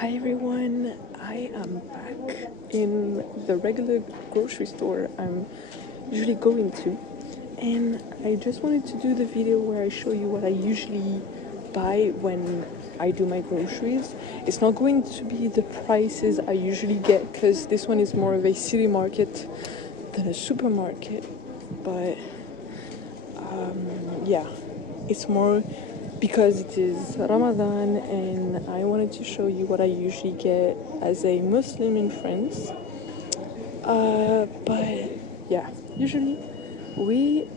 Hi everyone, I am back in the regular grocery store I'm usually going to, and I just wanted to do the video where I show you what I usually buy when I do my groceries. It's not going to be the prices I usually get because this one is more of a city market than a supermarket, but yeah, it's more because it is Ramadan and I wanted to show you what I usually get as a Muslim in France. But yeah, usually we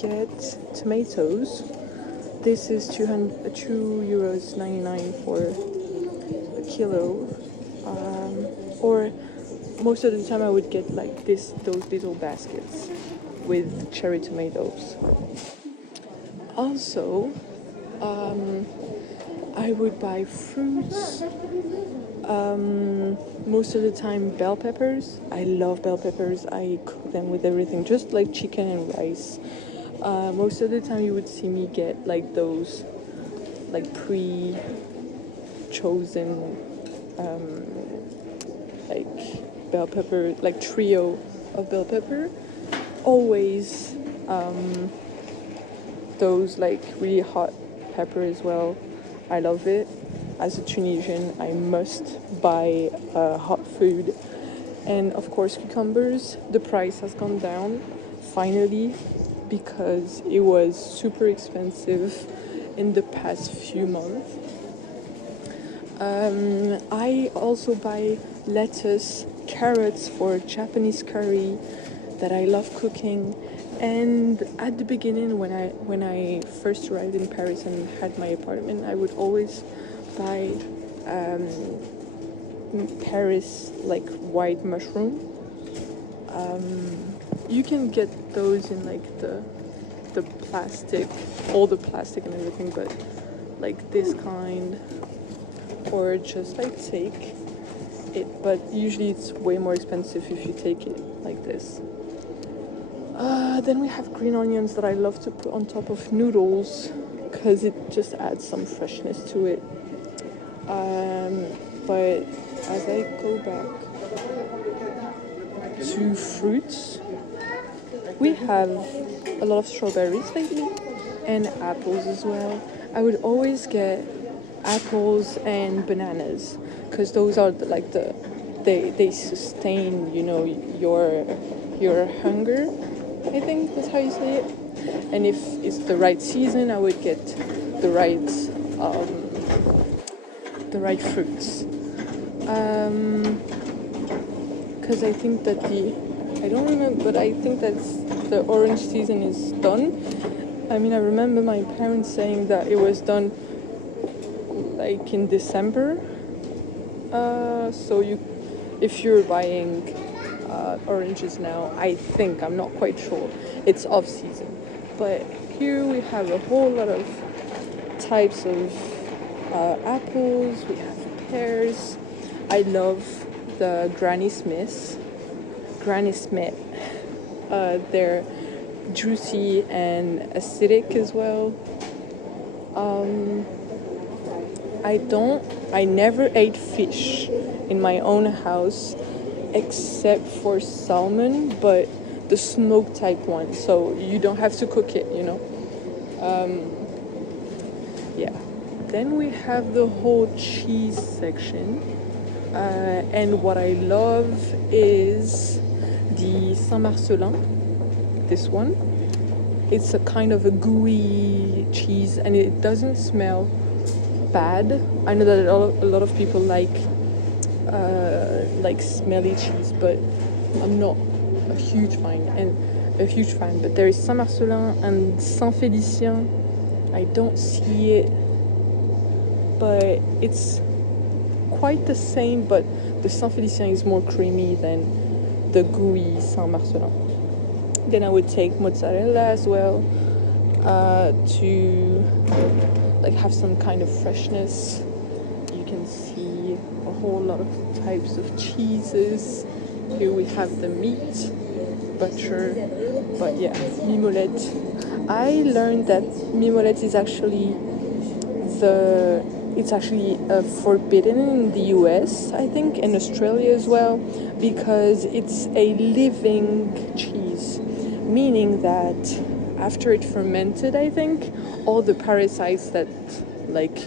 get tomatoes. This is €2.99 for a kilo. Or most of the time I would get like those little baskets with cherry tomatoes. Also, I would buy fruits. Most of the time, bell peppers. I love bell peppers. I cook them with everything, just like chicken and rice. Most of the time, you would see me get like those, like pre-chosen, like bell pepper, like trio of bell pepper. Always those like really hot pepper as well. I love it. As a Tunisian, I must buy hot food. And of course, cucumbers. The price has gone down finally because it was super expensive in the past few months. I also buy lettuce, carrots for Japanese curry that I love cooking. And at the beginning, when I first arrived in Paris and had my apartment, I would always buy Paris like white mushroom. You can get those in like the plastic, all the plastic and everything, but like this kind, or just like take it. But usually it's way more expensive if you take it like this. Then we have green onions that I love to put on top of noodles because it just adds some freshness to it. But as I go back to fruits, we have a lot of strawberries lately and apples as well. I would always get apples and bananas because those are they sustain your hunger. I think that's how you say it. And if it's the right season, I would get the right fruits. Because I think that I don't remember, but I think that the orange season is done. I mean, I remember my parents saying that it was done like in December. So if you're buying oranges now, I think, I'm not quite sure, it's off season. But here we have a whole lot of types of apples. We have pears. I love the Granny Smith. They're juicy and acidic as well. I never ate fish in my own house except for salmon, but the smoked type one, so you don't have to cook it, yeah. Then we have the whole cheese section, and what I love is the Saint-Marcelin, this one. It's a kind of a gooey cheese and it doesn't smell bad. I know that a lot of people like smelly cheese, but I'm not a huge fan. But there is Saint-Marcelin and Saint-Félicien. I don't see it, but it's quite the same, but the Saint-Félicien is more creamy than the gooey Saint-Marcelin. Then I would take mozzarella as well to like have some kind of freshness. You can see a whole lot of types of cheeses. Here we have the meat, butter, but yeah, mimolette. I learned that mimolette is actually the it's actually forbidden in the US, I think, and Australia as well, because it's a living cheese, meaning that after it fermented, I think, all the parasites that like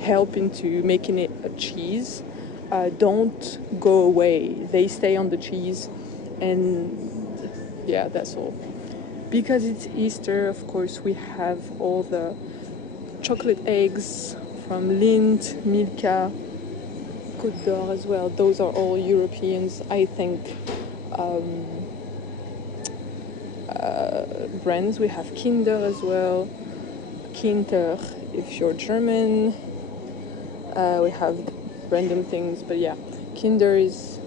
help into making it a cheese don't go away. They stay on the cheese, and yeah, that's all. Because it's Easter, of course, we have all the chocolate eggs from Lindt, Milka, Côte d'Or as well. Those are all Europeans, I think, brands. We have Kinder as well, Kinder if you're German. We have random things, but yeah, Kinder is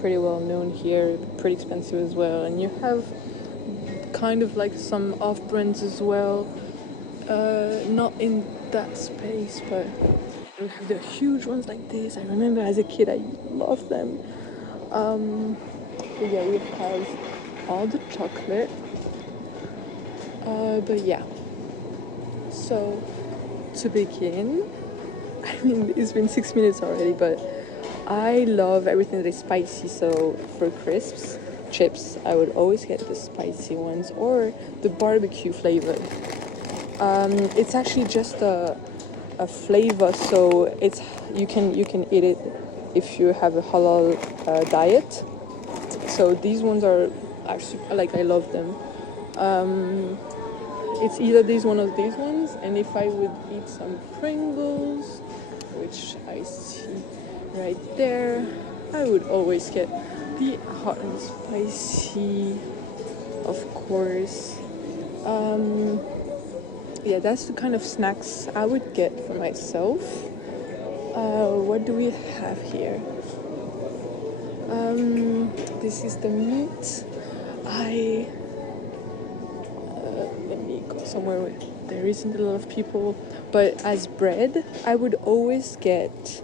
pretty well known here, pretty expensive as well. And you have kind of like some off brands as well, not in that space, but we have the huge ones like this. I remember as a kid I loved them. But yeah, we have all the chocolate. But yeah, so to begin, I mean, it's been 6 minutes already, but I love everything that is spicy. So for crisps, chips, I would always get the spicy ones or the barbecue flavor. It's actually just a flavor, so it's you can eat it if you have a halal diet. So these ones are actually like I love them. It's either these one or these ones, and if I would eat some Pringles, which I see right there, I would always get the hot and spicy, of course. Yeah, that's the kind of snacks I would get for myself. What do we have here? This is the meat. Let me go somewhere where there isn't a lot of people. But as bread, I would always get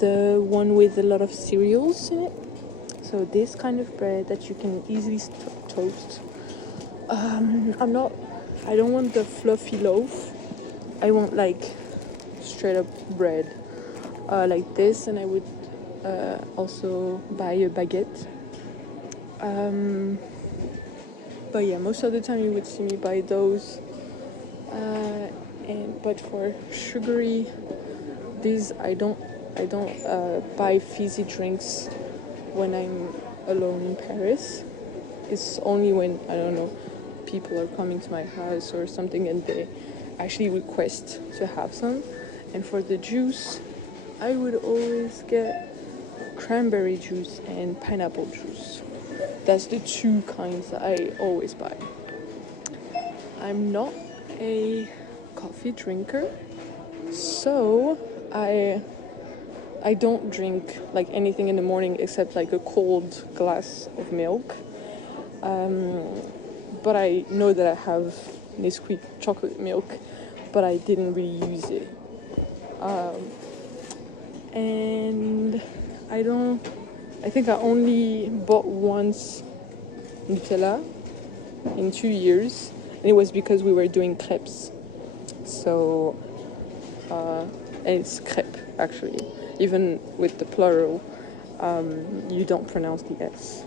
the one with a lot of cereals in it. So this kind of bread that you can easily toast. I don't want the fluffy loaf. I want like straight up bread like this, and I would also buy a baguette. But yeah, most of the time you would see me buy those. But for sugary, these I don't buy fizzy drinks when I'm alone in Paris. It's only when, I don't know, people are coming to my house or something and they actually request to have some. And for the juice, I would always get cranberry juice and pineapple juice. That's the two kinds that I always buy. I'm not a coffee drinker, so I don't drink like anything in the morning except like a cold glass of milk. But I know that I have Nesquik chocolate milk, but I didn't really use it. And I think I only bought once Nutella in 2 years, and it was because we were doing crepes. So, and it's crepe actually, even with the plural, you don't pronounce the S.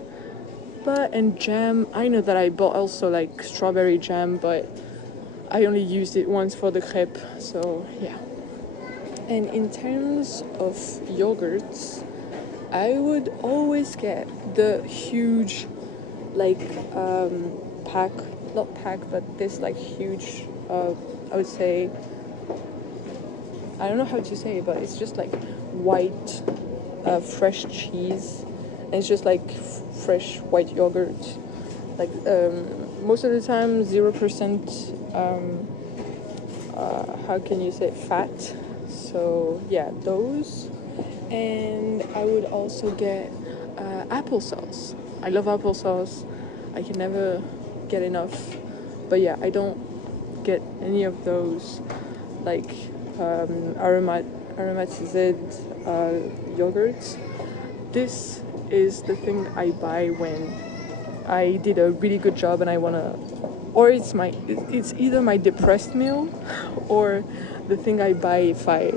And jam, I know that I bought also like strawberry jam, but I only used it once for the crepe, so yeah. And in terms of yogurts, I would always get the huge like not pack, but this like huge, I would say, I don't know how to say it, but it's just like white fresh cheese, and it's just like fresh white yogurt, like most of the time 0% how can you say fat. So yeah, those. And I would also get applesauce. I love applesauce. I can never get enough. But yeah, I don't get any of those like aromatized yogurts. This is the thing I buy when I did a really good job and I wanna, or it's either my depressed meal or the thing I buy if I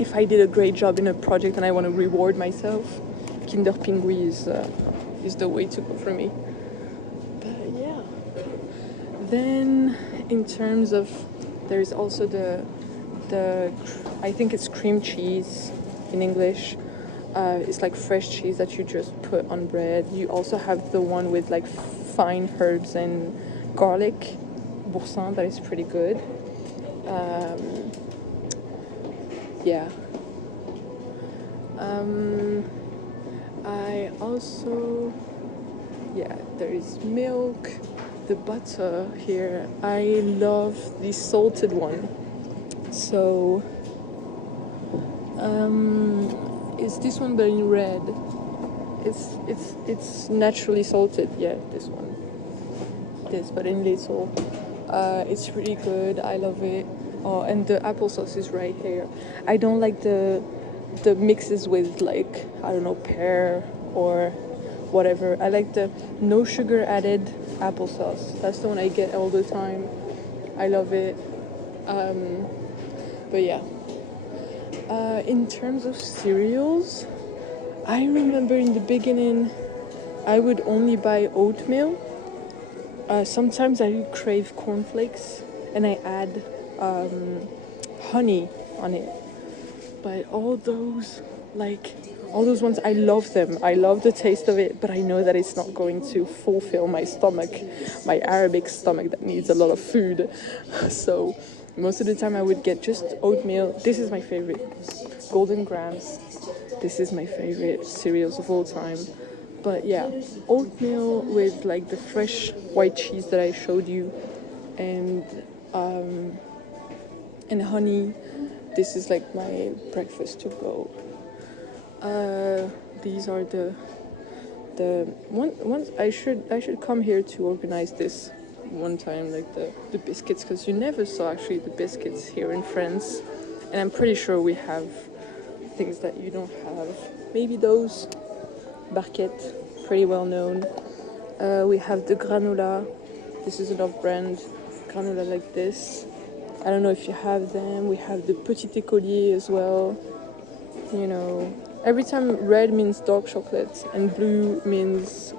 if I did a great job in a project and I want to reward myself, Kinder Pingui is the way to go for me. But yeah. Then in terms of, there's also the I think it's cream cheese in English. It's like fresh cheese that you just put on bread. You also have the one with like fine herbs and garlic, boursin, that is pretty good. Yeah. I also, yeah, there is milk, the butter here. I love the salted one. So, it's this one but in red. It's naturally salted. Yeah, this one. This, but in little. It's really good. I love it. Oh, and the applesauce is right here. I don't like the mixes with like, I don't know, pear or whatever. I like the no sugar added applesauce. That's the one I get all the time. I love it. But yeah. In terms of cereals, I remember in the beginning I would only buy oatmeal. Sometimes I crave cornflakes and I add honey on it. But all those ones, I love them. I love the taste of it, but I know that it's not going to fulfill my stomach, my Arabic stomach that needs a lot of food. So most of the time I would get just oatmeal. This is my favorite. Golden Grams. This is my favorite cereals of all time. But yeah, oatmeal with like the fresh white cheese that I showed you, and honey. This is like my breakfast to go. These are the ones I should come here to organize this one time, like the biscuits, because you never saw actually the biscuits here in France, and I'm pretty sure we have things that you don't have. Maybe those barquettes, pretty well known. We have the granola. This is an off-brand granola like this. I don't know if you have them. We have the petit écolier as well. You know, every time red means dark chocolate and blue means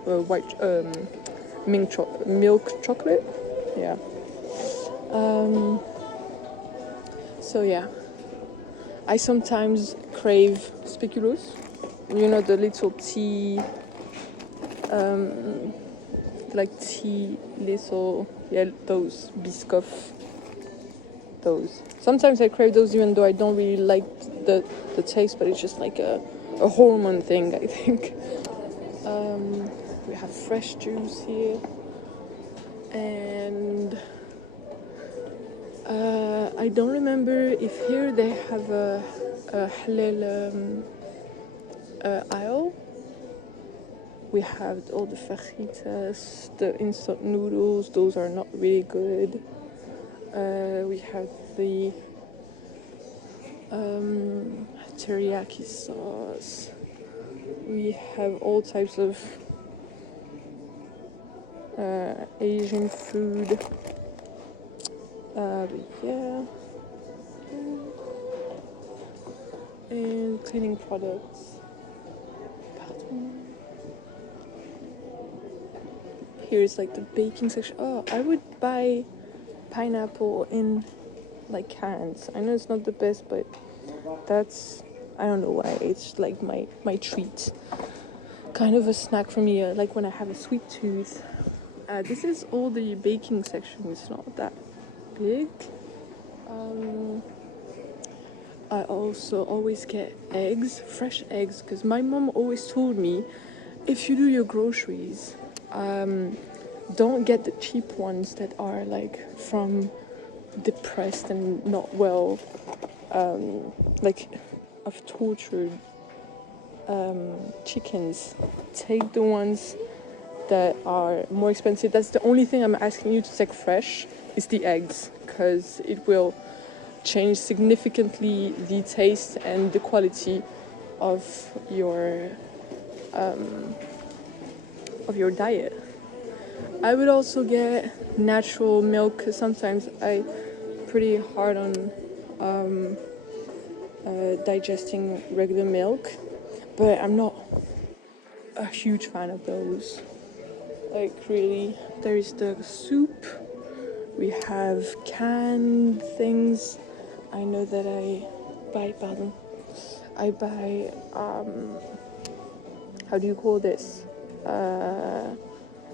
milk chocolate. Yeah. So yeah, I sometimes crave speculoos. You know, the little tea, little, yeah, those biscoff. Those. Sometimes I crave those even though I don't really like the taste, but it's just like a hormone thing, I think. We have fresh juice here, and I don't remember if here they have a halal aisle. We have all the fajitas, the instant noodles. Those are not really good. We have the teriyaki sauce. We have all types of Asian food. Yeah. And cleaning products. Pardon. Here's like the baking section. Oh, I would buy pineapple in like cans. I know it's not the best, but that's, I don't know why, it's like my treat, kind of a snack for me, like when I have a sweet tooth. This is all the baking section. It's not that big. I also always get eggs, fresh eggs, because my mom always told me, if you do your groceries, don't get the cheap ones that are like from depressed and not well, like of tortured chickens. Take the ones that are more expensive. That's the only thing I'm asking you to take fresh, is the eggs, because it will change significantly the taste and the quality of your diet. I would also get natural milk, because sometimes I pretty hard on digesting regular milk, but I'm not a huge fan of those. Like, really, there is the soup. We have canned things. I know that I buy, how do you call this?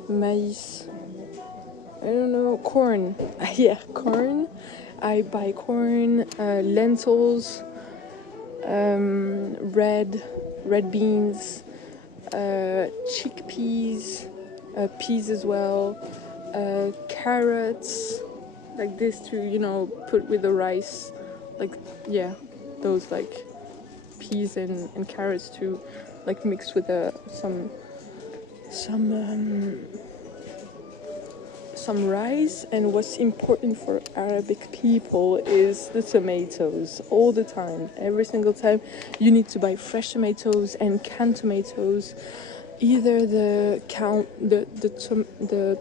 Maíz. I don't know, corn. Yeah, corn. I buy corn, lentils, red beans, chickpeas, peas as well, carrots, like this to, put with the rice. Like, yeah, those like peas and carrots to like mix with some rice. And what's important for Arabic people is the tomatoes. All the time, every single time, you need to buy fresh tomatoes and canned tomatoes, either the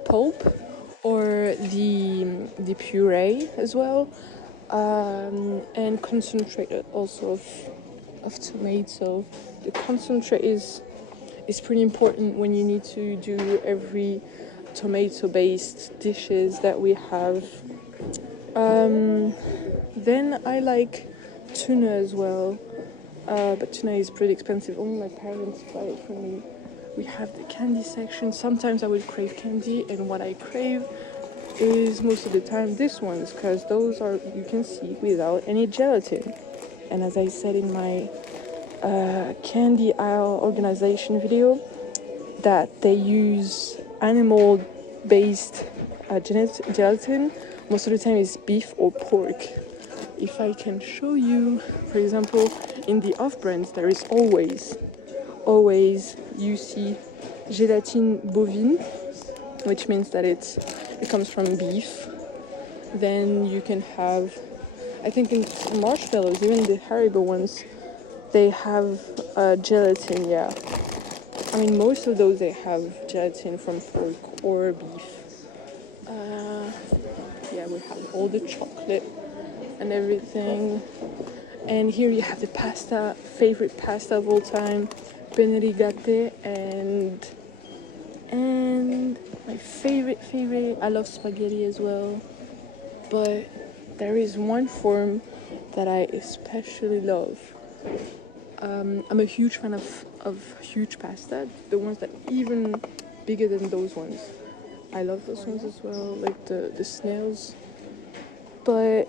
pulp or the puree as well, and concentrate also of tomato. The concentrate is pretty important when you need to do every tomato-based dishes that we have. Then I like tuna as well, but tuna is pretty expensive. Only my parents buy it for me. We have the candy section. Sometimes I would crave candy, and what I crave is most of the time this ones, because those are, you can see, without any gelatin. And as I said in my candy aisle organization video, that they use animal-based gelatin. Most of the time is beef or pork. If I can show you, for example, in the off-brands, there is always you see gelatine bovine, which means that it comes from beef. Then you can have, I think in marshmallows, even the Haribo ones, they have gelatin, yeah. I mean, most of those, they have gelatin from pork or beef. Yeah, we have all the chocolate and everything. And here you have the pasta, favorite pasta of all time, penne rigate, and my favorite, I love spaghetti as well. But there is one form that I especially love. I'm a huge fan of huge pasta, the ones that even bigger than those ones. I love those ones as well, like the snails. But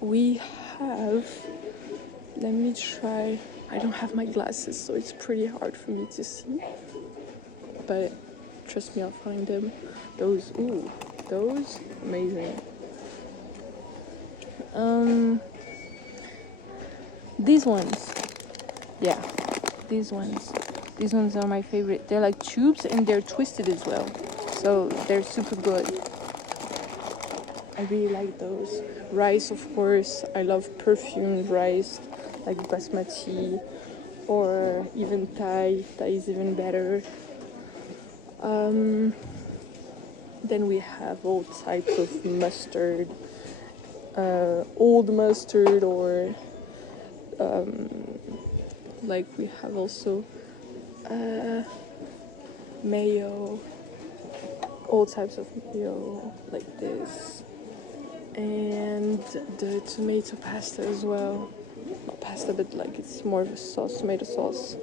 we have, let me try, I don't have my glasses, so it's pretty hard for me to see. But trust me, I'll find them. Those, amazing. These ones. Yeah, these ones. These ones are my favorite. They're like tubes and they're twisted as well. So they're super good. I really like those. Rice, of course. I love perfumed rice, like basmati or even Thai. Thai is even better. Then we have all types of mustard. Old mustard, or like we have also mayo, all types of mayo like this, and the tomato pasta as well. Not pasta, but like it's more of a sauce, tomato sauce,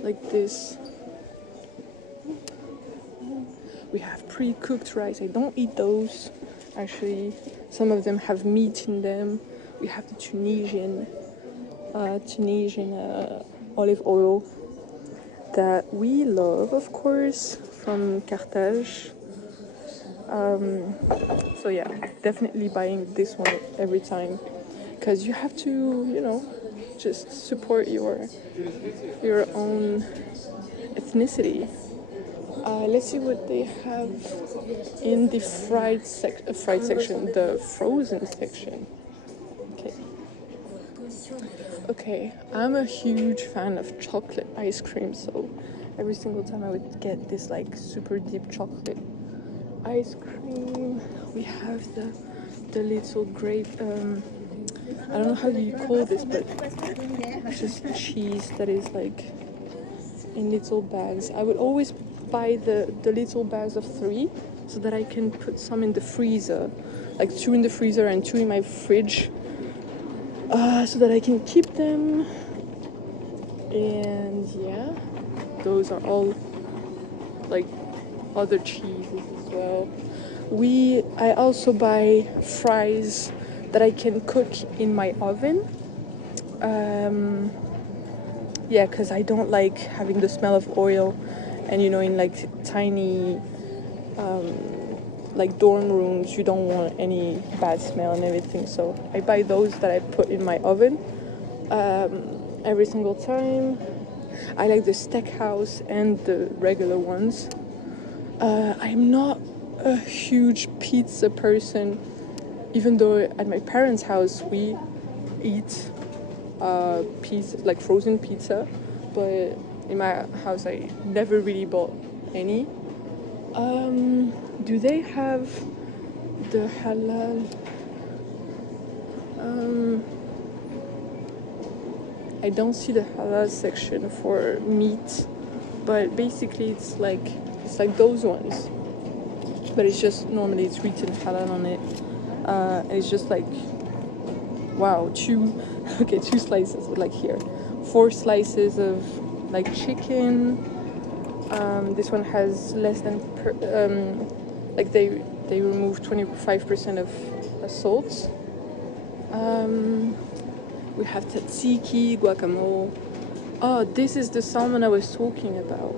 like this. We have pre-cooked rice. I don't eat those, actually. Some of them have meat in them. We have the Tunisian olive oil that we love, of course, from Carthage. So yeah, definitely buying this one every time, because you have to, just support your own ethnicity. Let's see what they have in the fried section, the frozen section. Okay, I'm a huge fan of chocolate ice cream, so every single time I would get this like super deep chocolate ice cream. We have the little grape I don't know how you call this, but it's just cheese that is like in little bags. I would always buy the little bags of 3 so that I can put some in the freezer, like 2 in the freezer and 2 in my fridge, so that I can keep them. And yeah, those are all like other cheeses as well. I also buy fries that I can cook in my oven. Yeah, because I don't like having the smell of oil, and in like tiny like dorm rooms, you don't want any bad smell and everything. So I buy those that I put in my oven every single time. I like the steakhouse and the regular ones. I'm not a huge pizza person, even though at my parents' house we eat pizza, like frozen pizza, but in my house I never really bought any. Do they have the halal? I don't see the halal section for meat, but basically it's like those ones, but it's just normally it's written halal on it, and it's just like, wow, 2 slices, like here 4 slices of like chicken. This one has less than like they remove 25% of salt. We have tzatziki, guacamole. Oh, this is the salmon I was talking about.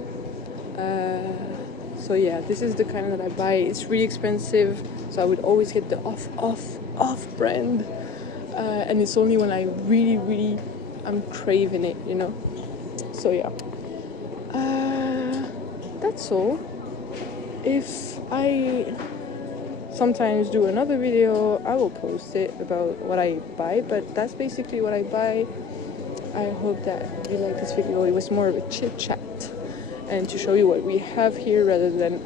So yeah, this is the kind that I buy. It's really expensive, so I would always get the off brand, and it's only when I really I'm craving it, So yeah, that's all. If I sometimes do another video, I will post it about what I buy, but that's basically what I buy. I hope that you like this video. It was more of a chit chat and to show you what we have here rather than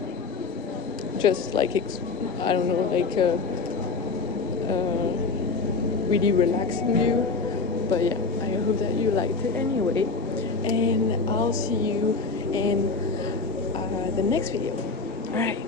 just like I don't know, like really relaxing view. But yeah, I hope that you liked it anyway, and I'll see you in the next video. All right.